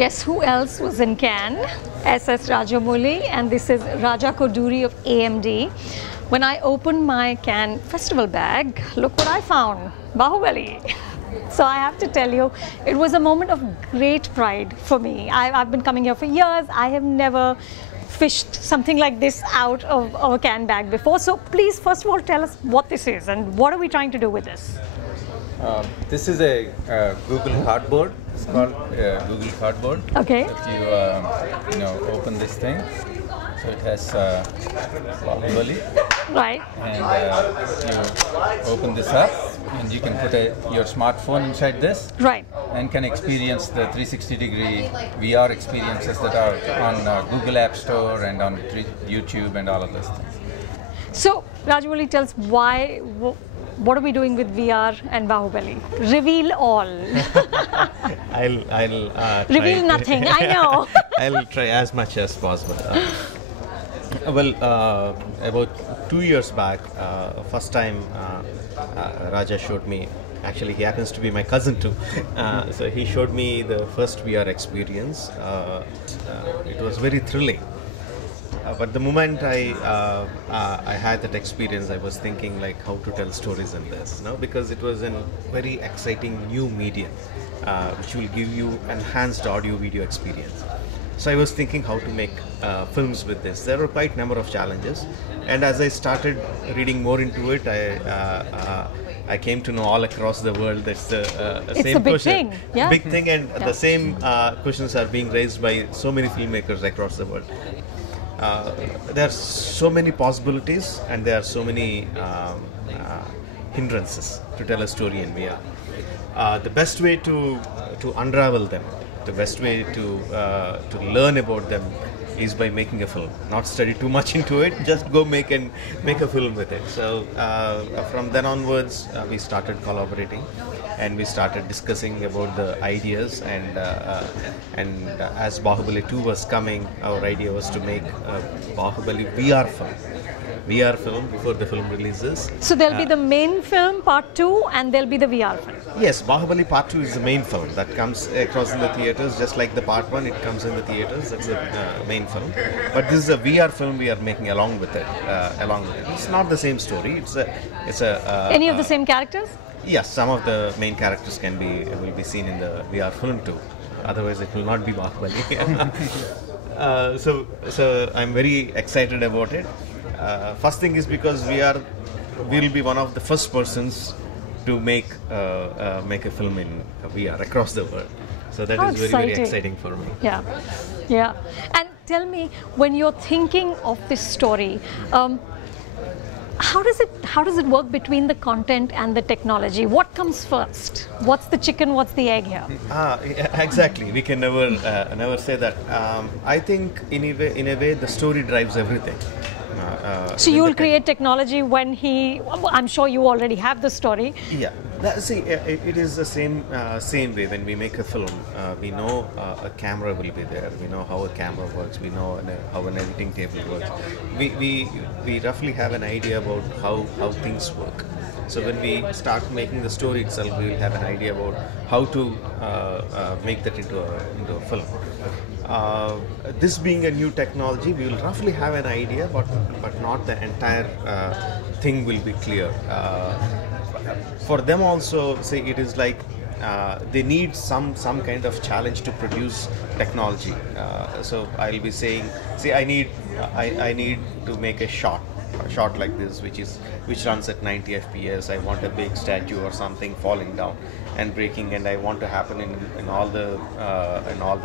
guess who else was in Cannes? SS Rajamouli, and this is Raja Koduri of AMD. When I opened my Cannes festival bag, look what I found, Baahubali. So I have to tell you, it was a moment of great pride for me. I've been coming here for years. I have never fished something like this out of our Cannes bag before. So please, first of all, tell us what this is and what are we trying to do with this? This is a Google Cardboard. It's called Google Cardboard. Okay. If you open this thing, so it has Baahubali. Right. And you open this up, and you can put your smartphone inside this. Right. And can experience the 360-degree VR experiences that are on Google App Store and on YouTube and all of those things. So, Rajamouli, tell us what are we doing with VR and Baahubali? Reveal all. I'll reveal nothing. I know. I'll try as much as possible. About 2 years back, first time Raja showed me. Actually, he happens to be my cousin too. So he showed me the first VR experience. It was very thrilling. But the moment I had that experience, I was thinking like how to tell stories in this, because it was a very exciting new medium, which will give you enhanced audio-video experience. So I was thinking how to make films with this. There were quite a number of challenges, and as I started reading more into it, I came to know all across the world that's the same question. Thing. Yeah. Big thing, and the same questions are being raised by so many filmmakers across the world. There are so many possibilities, and there are so many hindrances to tell a story in VR. The best way to unravel them, the best way to learn about them is by making a film. Not study too much into it, just go make a film with it. So from then onwards, we started collaborating, and we started discussing about the ideas. And as Baahubali 2 was coming, our idea was to make a Baahubali VR film before the film releases. So there'll be the main film, part 2, and there'll be the VR film. Yes, Baahubali part 2 is the main film that comes across in the theaters, just like the part 1, it comes in the theaters. That's the main film. But this is a VR film we are making along with it. It's not the same story. It's a. Any of the same characters? Yes, some of the main characters will be seen in the VR film too. Otherwise, it will not be Baahubali. So I'm very excited about it. First thing is because we'll be one of the first persons to make a film in VR across the world. So that is very exciting for me. Yeah, yeah. And tell me, when you're thinking of this story, how does it work between the content and the technology? What comes first? What's the chicken? What's the egg here? Exactly. We can never say that. I think in a way the story drives everything. So you will create technology when I'm sure you already have the story. Yeah. It is the same way when we make a film. We know a camera will be there. We know how a camera works. We know how an editing table works. We roughly have an idea about how things work. So when we start making the story itself, we will have an idea about how to make that into a film. This being a new technology, we will roughly have an idea, but not the entire thing will be clear. For them also, say it is like they need some kind of challenge to produce technology. So I'll be saying, see, I need to make a shot like this, which runs at 90 FPS. I want a big statue or something falling down and breaking, and I want to happen in all the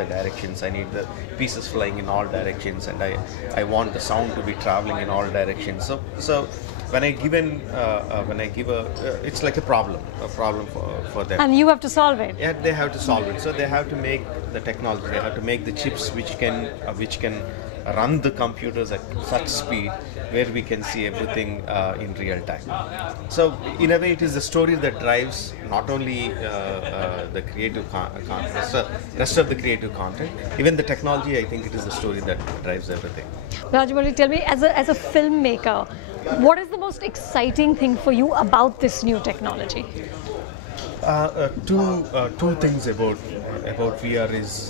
directions. I need the pieces flying in all directions, and I want the sound to be traveling in all directions. So when I give it's like a problem for them. And you have to solve it. Yeah, they have to solve it. So they have to make the technology. They have to make the chips which can run the computers at such speed where we can see everything in real time. So in a way, it is the story that drives not only the creative rest of the creative content, even the technology. I think it is the story that drives everything. Rajamouli, tell me, as a filmmaker, what is the most exciting thing for you about this new technology? Two things about VR is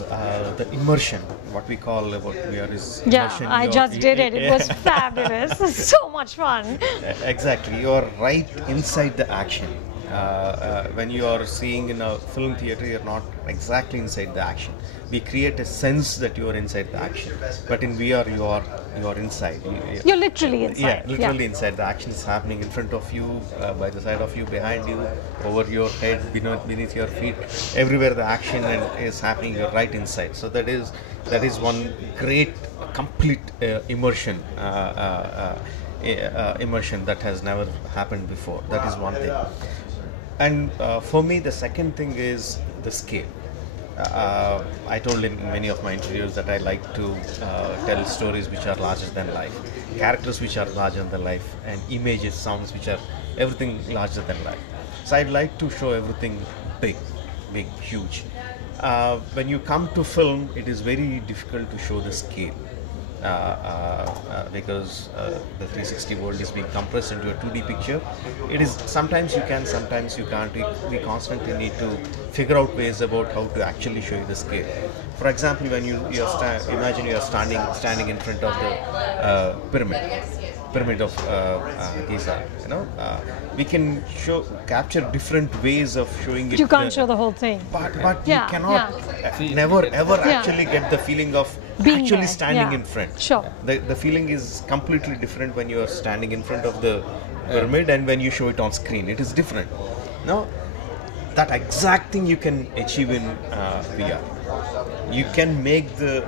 the immersion. What we call about VR is immersion. I just did it. It was fabulous. So much fun. Exactly. You are right inside the action. When you are seeing in a film theater, you're not exactly inside the action. We create a sense that you are inside the action, but in VR you are inside. You're literally inside. Yeah, literally inside. The action is happening in front of you, by the side of you, behind you, over your head, beneath your feet. Everywhere the action is happening, you're right inside. So that is one great, complete immersion. Immersion that has never happened before. That is one thing. And for me, the second thing is the scale. I told in many of my interviews that I like to tell stories which are larger than life, characters which are larger than life, and images, sounds which are everything larger than life. So I'd like to show everything big, huge. When you come to film, it is very difficult to show the scale. Because the 360 world is being compressed into a 2D picture. It is sometimes you can, sometimes you can't. We constantly need to figure out ways about how to actually show you the scale. For example, when imagine you are standing in front of the pyramid of Giza. We can capture different ways of showing it. You can't show the whole thing. But you cannot never ever actually get the feeling of being actually there. standing in front. Sure. The feeling is completely different when you are standing in front of the pyramid and when you show it on screen. It is different. Now, that exact thing you can achieve in VR. You can make the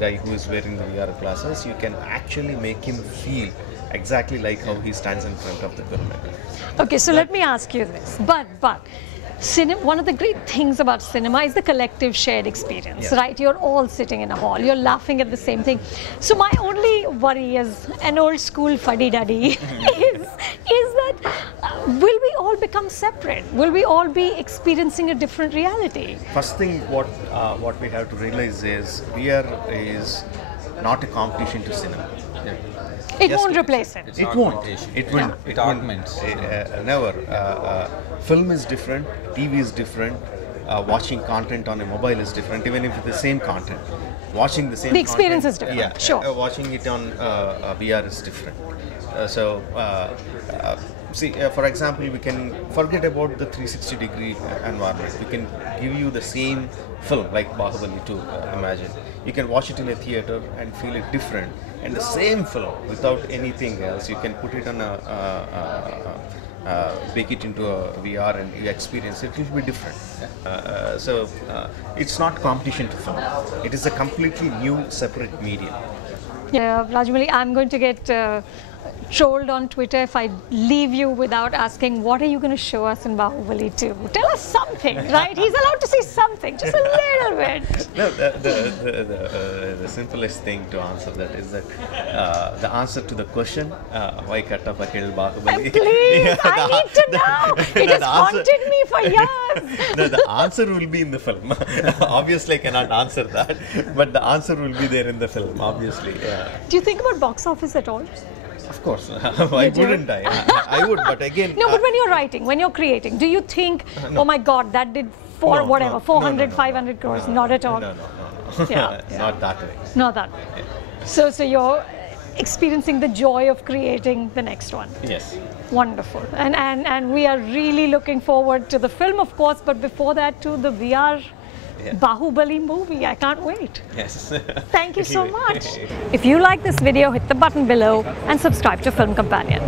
guy who is wearing the VR glasses, you can actually make him feel exactly like how he stands in front of the pyramid. Okay, so let me ask you this. But one of the great things about cinema is the collective shared experience, right? You're all sitting in a hall, you're laughing at the same thing. So my only worry as an old school fuddy-duddy is that will we all become separate? Will we all be experiencing a different reality? First thing what we have to realize is VR is not a competition to cinema. It won't replace it. It won't. It will. It augments. Never. Film is different. TV is different. Watching content on a mobile is different. Even if it's the same content, watching the same. The experience content, is different. Yeah. Sure. Watching it on VR is different. See, for example, we can forget about the 360-degree environment. We can give you the same film like Baahubali 2. Imagine you can watch it in a theater and feel it different. And the same film without anything else, you can put it on bake it into a VR and you experience it. It will be different. So it's not competition to film. It is a completely new, separate medium. Yeah, Rajamouli, I'm going to get trolled on Twitter if I leave you without asking, what are you going to show us in Baahubali 2? Tell us something, right? He's allowed to see something, just a little bit. No, the simplest thing to answer that is that the answer to the question, why Kattappa killed Baahubali? Please, I need to know. It has haunted me for years. No, the answer will be in the film. Obviously, I cannot answer that, but the answer will be there in the film, obviously. Do you think about box office at all? Of course. Why wouldn't I? I would, but again... No, but when you're writing, when you're creating, do you think, oh my God, that did 400, 500 crores? Not at all. No. Yeah. Not that way. Not that way. Yeah. So you're experiencing the joy of creating the next one. Yes. Wonderful. And we are really looking forward to the film, of course, but before that to the VR Baahubali movie. I can't wait. Yes. Thank you so much. If you like this video, hit the button below and subscribe to Film Companion.